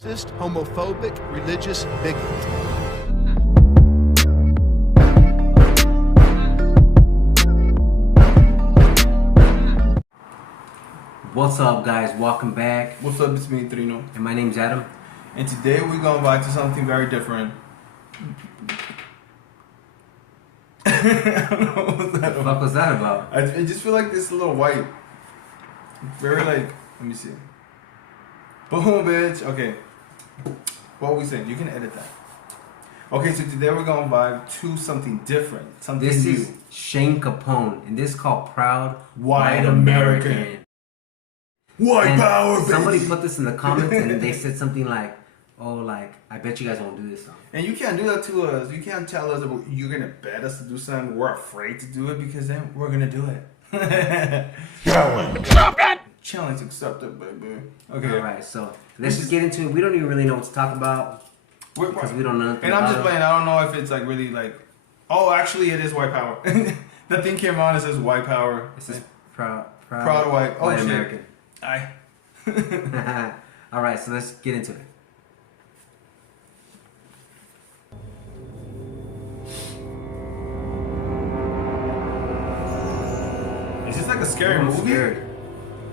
Racist, homophobic, religious bigot. What's up, guys? Welcome back. What's up, it's me, Trino. And my name's Adam. And today we're going back to something very different. I don't know what What the fuck was that about? I just feel like this is a little white. Very like, let me see. Boom, bitch. Okay. What we saying? You can edit that. Okay, so today we're going to vibe to something different. Something This new. is Shane Capone, and this is called Proud White American. White And power, baby. somebody put this in the comments, and they said something like, "Oh, like I bet you guys won't do this song." And you can't do that to us. You can't tell us that you're gonna bet us to do something. We're afraid to do it because then we're gonna do it. Challenge accepted, baby. Okay. All right, so let's just get into it. We don't even really know what to talk about because we don't know. And I'm just playing. I don't know if it's like really like. Oh, actually, it is white power. The thing came on. It says white power. This is proud white. Oh, white shit. American. Aye. All right, so let's get into it. Is this like a scary movie? Scary.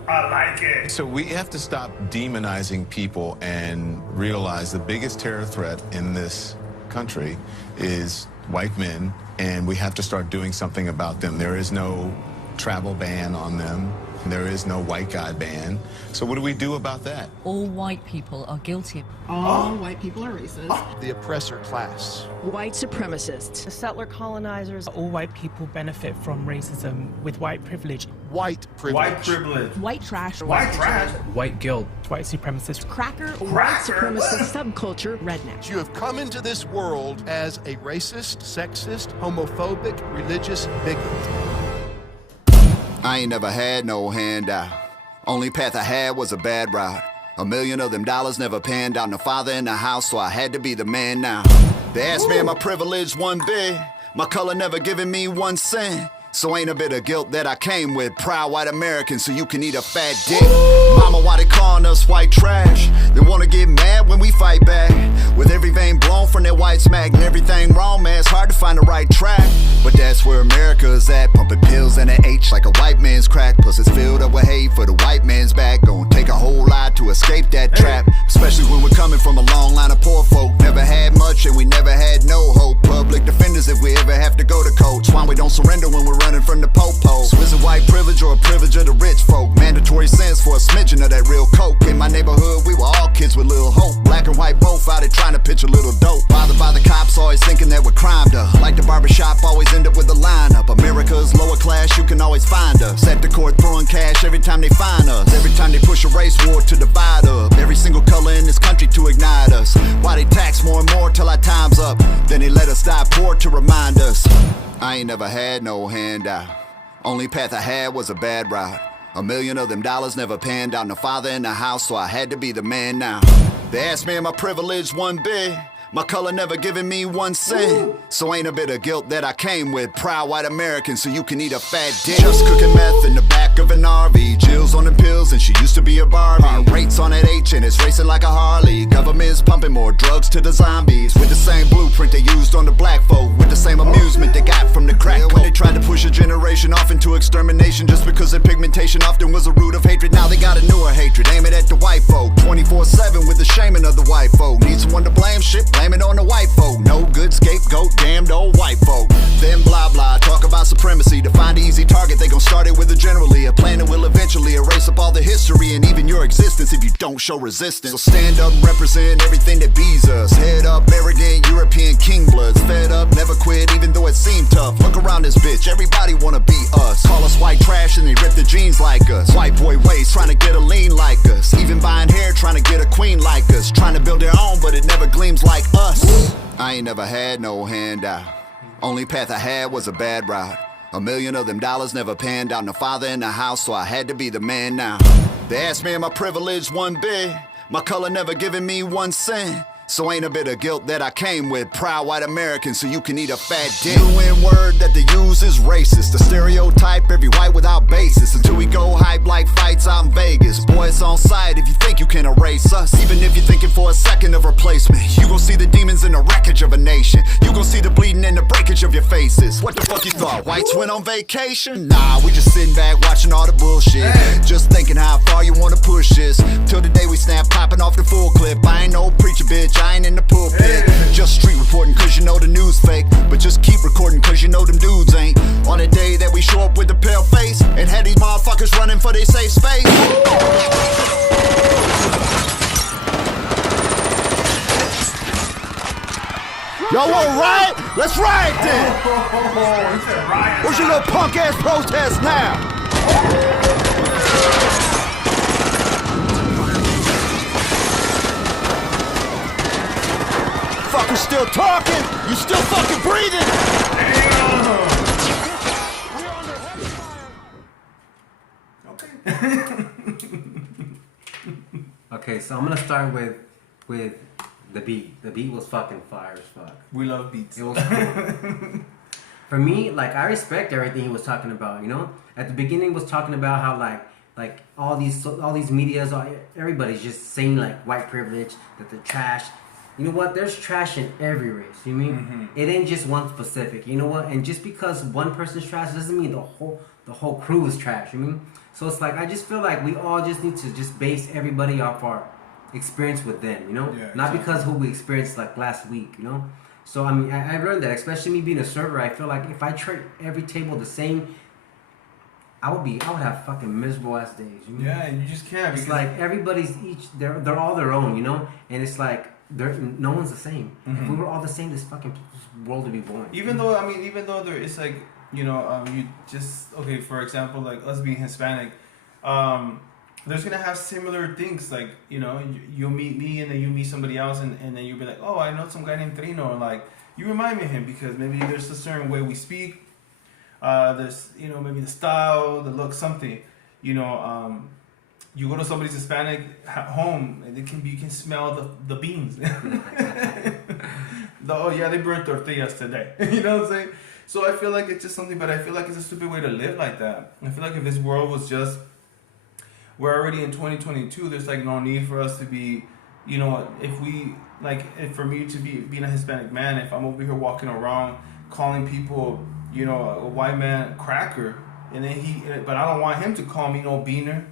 I like it. So we have to stop demonizing people and realize the biggest terror threat in this country is white men, and we have to start doing something about them. There is no travel ban on them. There is no white guy ban. So what do we do about that? All white people are guilty. All white people are racist. The oppressor class. White supremacists. The settler colonizers. All white people benefit from racism with white privilege. White privilege. White privilege. White trash. White trash. White guilt. White supremacist. Cracker. White supremacist subculture. Redneck. You have come into this world as a racist, sexist, homophobic, religious bigot. I ain't never had no handout. Only path I had was a bad route. $1 million of them dollars never panned out. No father in the house, so I had to be the man now. They asked me, am I privileged one bit? My color never given me 1 cent. So ain't a bit of guilt that I came with. Proud white American, so you can eat a fat dick. Mama, why they calling us white trash? They wanna get mad when we fight back. With every vein blown from that white smack and everything wrong, man, it's hard to find the right track. But that's where America is at, pumping pills and an H like a white man's crack. Plus it's filled up with hate for the white man's back. Gonna take a whole lot to escape that trap. Especially when we're coming from a long line of poor folk. Never had much and we never had no hope. Public defenders if we ever have to go to court. Why we don't surrender when we're running from the po-po. So is it white privilege or a privilege of the rich folk? Mandatory sentence for a smidgen of that real coke. In my neighborhood we were all kids with little hope. Black and white both out there trying to pitch a little dope. Bothered by the cops always thinking that we're crime done. Like the barbershop always end up with a lineup. America's lower class, you can always find us at the court throwing cash every time they find us. Every time they push a race war to divide up. Every single color in this country to ignite us. Why they tax more and more till our time's up. Then they let us die poor to remind us. I ain't never had no handout. Only path I had was a bad route. $1 million of them dollars never panned out. No father in the house, so I had to be the man now. They asked me, am I privileged one bit? My color never given me 1 cent. So ain't a bit of guilt that I came with. Proud white American, so you can eat a fat dick. Just cooking meth in the back of an RV. Jill's on the pills and she used to be a Barbie. Heart rates on that H and it's racing like a Harley. Government's pumping more drugs to the zombies. With the same blueprint they used on the black folk. With the same amusement they got from the crack coke. When they tried to push a generation off into extermination just because their pigmentation often was a root of hatred. Now they got a newer hatred, aim it at the white folk. 24/7 with the shaming of the white folk. Need someone to blame shit, blame it on the white folk. No good scapegoat, damned old white folk. Then blah blah, talk about supremacy. To find an easy target, they gon' start it with a generally. A plan that will eventually erase up all the history and even your existence if you don't show resistance. So stand up and represent everything that bees us. Head up, arrogant European king bloods. Fed up, never quit even though it seemed tough. Look around this bitch, everybody wanna be us. Call us white trash and they rip the jeans like us. White boy waist, trying to get a lean like us. Even buying hair, trying to get a queen like us. Trying to build their own, but it never gleams like us. I ain't never had no handout. Only path I had was a bad route. $1 million of them dollars never panned out. No father in the house, so I had to be the man now. They asked me, am I privileged one bit? My color never given me 1 cent. So ain't a bit of guilt that I came with. Proud white American, so you can eat a fat dick. New N-word that they use is racist. The stereotype every white without basis. Until we go hype like fights out in Vegas. Boy, it's on sight if you think you can erase us. Even if you're thinking for a second of replacement. You gon' see the demons in the wreckage of a nation. You gon' see the bleeding and the breakage of your faces. What the fuck you thought? Whites went on vacation? Nah, we just sitting back watching all the bullshit. Just thinking how far you wanna push this. Till the day we snap popping off the full clip. I ain't no preacher, bitch. I ain't in the pulpit. Just street reporting cause you know the news fake. But just keep recording cause you know them dudes ain't. On the day that we show up with a pale face and had these motherfuckers running for their safe space. Y'all want to riot? Let's riot then! Where's your little punk ass protest now? Fuckers still talking? You still fucking breathing? Okay, so I'm gonna start with the beat. The beat was fucking fire as fuck. We love beats. It was cool. For me, like, I respect everything he was talking about, you know? At the beginning, he was talking about how, like all these medias, everybody's just saying, like, white privilege, that they're trash. You know what? There's trash in every race, you mean? It ain't just one specific, you know what? And just because one person's trash doesn't mean the whole crew is trash, you mean? So it's like, I just feel like we all just need to just base everybody off our experience with them, you know? Yeah, Not exactly. because who we experienced, like, last week, you know? So, I mean, I've learned that, especially me being a server, I feel like if I treat every table the same, I would have fucking miserable ass days, you know? Yeah, you just can't. It's because- like everybody's they're all their own, you know? And it's like, no one's the same. If we were all the same, this fucking world would be boring. even though there is like, you know, you just, okay, for example, like us being Hispanic, there's gonna have similar things, like, you know, you'll meet me and then you meet somebody else and then you'll be like, oh, I know some guy named Trino, and like, you remind me of him because maybe there's a certain way we speak, there's, you know, maybe the style, the look, something, you know, you go to somebody's Hispanic home and you can smell the beans. Oh yeah, they burnt tortillas today. You know what I'm saying? So I feel like it's just something, but I feel like it's a stupid way to live like that. I feel like if this world was just, we're already in 2022, there's like no need for us to be, you know, if for me to be being a Hispanic man, if I'm over here walking around calling people, you know, a white man cracker, and then but I don't want him to call me no beaner,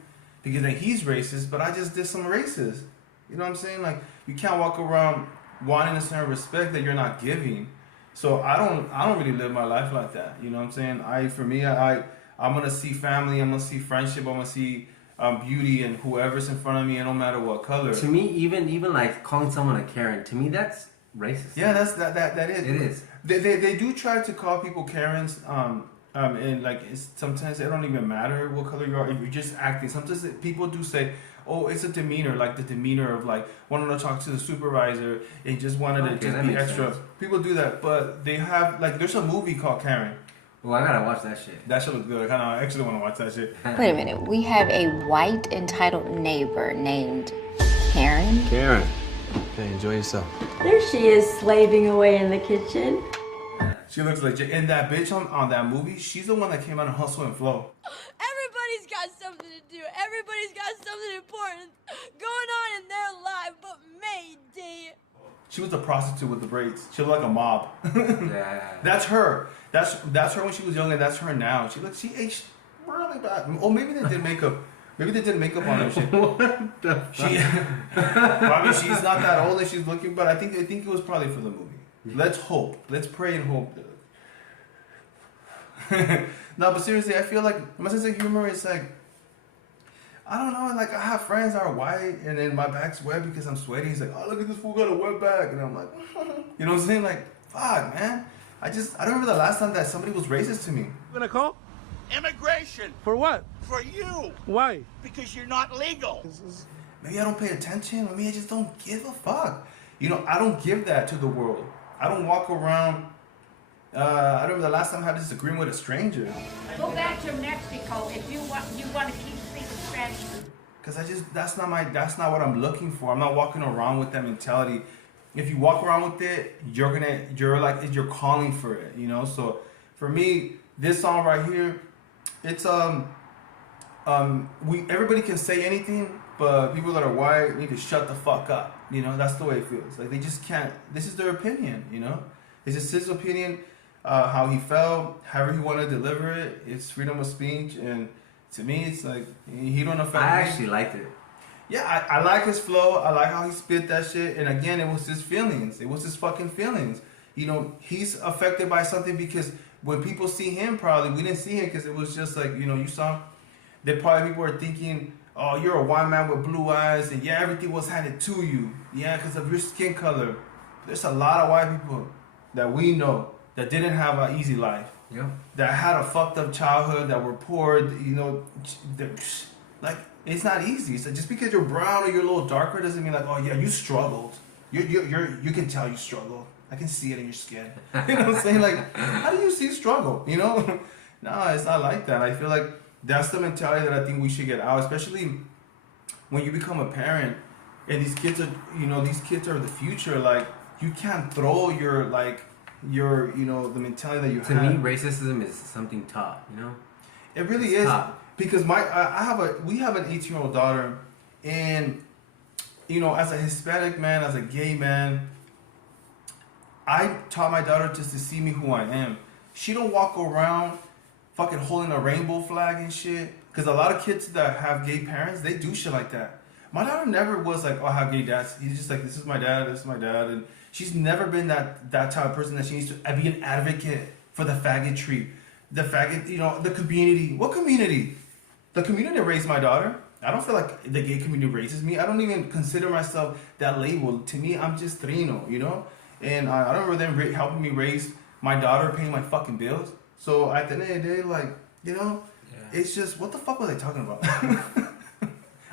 because then he's racist, but I just did some racist. You know what I'm saying? Like, you can't walk around wanting a certain respect that you're not giving. So I don't really live my life like that. You know what I'm saying? I'm gonna see family, I'm gonna see friendship, I'm gonna see beauty in whoever's in front of me, and no matter what color. To me, even like calling someone a Karen, to me that's racist. Yeah, that is. It is. They do try to call people Karens, and like sometimes it don't even matter what color you are if you're just acting. Sometimes people do say, oh, it's a demeanor, like the demeanor of like wanting to talk to the supervisor and just wanted to just be extra. Sense. People do that, but they have, like, there's a movie called Karen. Oh, I gotta watch that shit. That shit looks good. I actually want to watch that shit. Wait a minute. We have a white entitled neighbor named Karen. Karen. Okay, enjoy yourself. There she is, slaving away in the kitchen. She looks legit. And that bitch on that movie, she's the one that came out of Hustle and Flow. Everybody's got something to do. Everybody's got something important going on in their life but me, D. She was a prostitute with the braids. She looked like a mob. Yeah. That's her. That's her when she was young, and that's her now. She aged really bad. Oh, maybe they did makeup. Maybe they did makeup on her shit. What the fuck? I mean, she's not that old and she's looking, but I think it was probably for the movie. Let's hope. Let's pray and hope. No, but seriously, I feel like my sense of humor is like, I don't know, like I have friends that are white and then my back's wet because I'm sweaty. He's like, oh, look at this fool got a wet back. And I'm like, you know what I'm saying? Like, fuck, man. I don't remember the last time that somebody was racist to me. You gonna call? Immigration. For what? For you. Why? Because you're not legal. Maybe I don't pay attention. Maybe I just don't give a fuck. You know, I don't give that to the world. I don't walk around. I remember the last time I had a disagreement with a stranger. Go back to Mexico if you want to keep speaking Spanish. Cause that's not what I'm looking for. I'm not walking around with that mentality. if you walk around with it, you're calling for it, you know. So for me, this song right here, it's everybody can say anything, but people that are white need to shut the fuck up. You know, that's the way it feels. Like they just can't. This is their opinion. You know, it's just his opinion. How he felt, however he wanted to deliver it. It's freedom of speech, and to me, it's like he don't affect me. I actually liked it. Yeah, I like his flow. I like how he spit that shit. And again, it was his feelings. It was his fucking feelings. You know, he's affected by something because when people see him, probably we didn't see him because it was just like, you know, you saw. That probably people are thinking, oh, you're a white man with blue eyes, and yeah, everything was handed to you. Yeah, because of your skin color. There's a lot of white people that we know that didn't have an easy life. Yeah. That had a fucked up childhood, that were poor, you know, like, it's not easy. So just because you're brown or you're a little darker doesn't mean like, oh yeah, you struggled. You can tell you struggled. I can see it in your skin. You know what I'm saying? Like, how do you see struggle? You know? No, it's not like that. I feel like that's the mentality that I think we should get out, especially when you become a parent and these kids are, you know, these kids are the future. Like, you can't throw your, you know, the mentality that you have. To me, racism is something taught, you know? It really is. Because we have an 18-year-old daughter, and, you know, as a Hispanic man, as a gay man, I taught my daughter just to see me who I am. She don't walk around fucking holding a rainbow flag and shit. Because a lot of kids that have gay parents, they do shit like that. My daughter never was like, oh, I have gay dads. He's just like, this is my dad, this is my dad. And she's never been that type of person that she needs to be an advocate for the faggotry. The faggot, you know, the community. What community? The community raised my daughter. I don't feel like the gay community raises me. I don't even consider myself that label. To me, I'm just Trino, you know? And I don't remember them helping me raise my daughter, paying my fucking bills. So at the end of the day, like, you know, it's just, what the fuck were they talking about?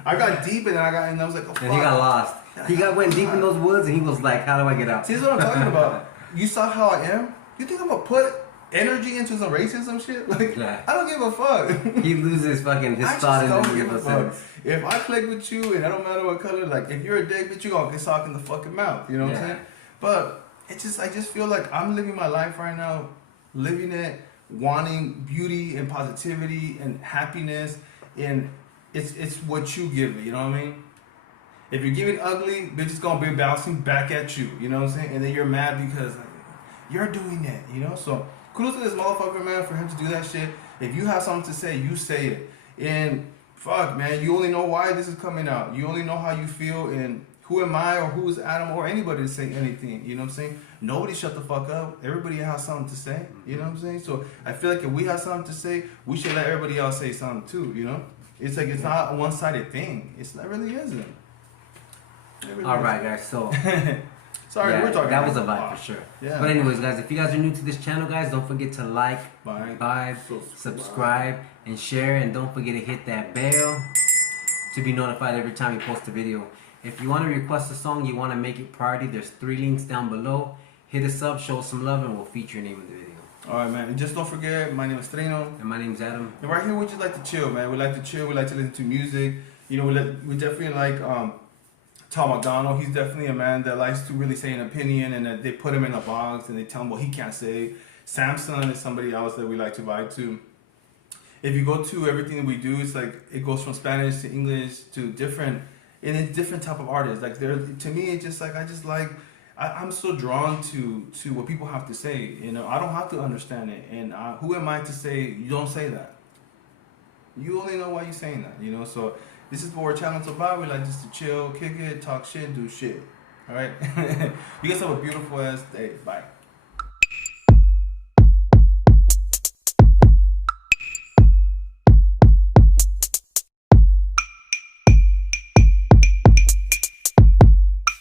I got deep and I was like, oh fuck. And he got lost. He went deep in those woods and he was like, how do I get out? See, this is what I'm talking about. You saw how I am? You think I'm gonna put energy into some racism shit? Like, I don't give a fuck. He loses fucking his thought and doesn't give a fuck. If I click with you and I don't matter what color, like, if you're a dick, bitch, you gonna get socked in the fucking mouth. You know what I'm saying? But I just feel like I'm living my life right now, living it, wanting beauty and positivity and happiness, and it's what you give it. You know what I mean? If you're giving ugly, bitch is gonna be bouncing back at you. You know what I'm saying? And then you're mad because like, you're doing it. You know? So kudos to this motherfucker, man, for him to do that shit. If you have something to say, you say it. And fuck, man, you only know why this is coming out. You only know how you feel, and who am I or who is Adam or anybody to say anything? You know what I'm saying? Nobody shut the fuck up. Everybody has something to say. You know what I'm saying? So I feel like if we have something to say, we should let everybody else say something too. You know? It's like it's not a one-sided thing. It really isn't. All right, guys. So sorry, we're talking. That was a vibe for sure. Yeah. But anyways, guys, if you guys are new to this channel, guys, don't forget to like, subscribe, and share, and don't forget to hit that bell to be notified every time we post a video. If you want to request a song, you want to make it priority, there's 3 links down below. Hit us up, show us some love, and we'll feature your name in the video. Alright, man. And just don't forget, my name is Trino. And my name is Adam. And right here, we just like to chill, man. We like to chill. We like to listen to music. You know, we definitely like Tom McDonald. He's definitely a man that likes to really say an opinion, and that they put him in a box and they tell him what he can't say. Samson is somebody else that we like to vibe to. If you go to everything that we do, it's like it goes from Spanish to English to different. And it's different type of artists. Like to me, it's just like I'm so drawn to what people have to say. You know, I don't have to understand it, and who am I to say you don't say that? You only know why you're saying that. You know, so this is what we're channel's about. We like just to chill, kick it, talk shit, do shit. All right. You guys have a beautiful ass day. Bye.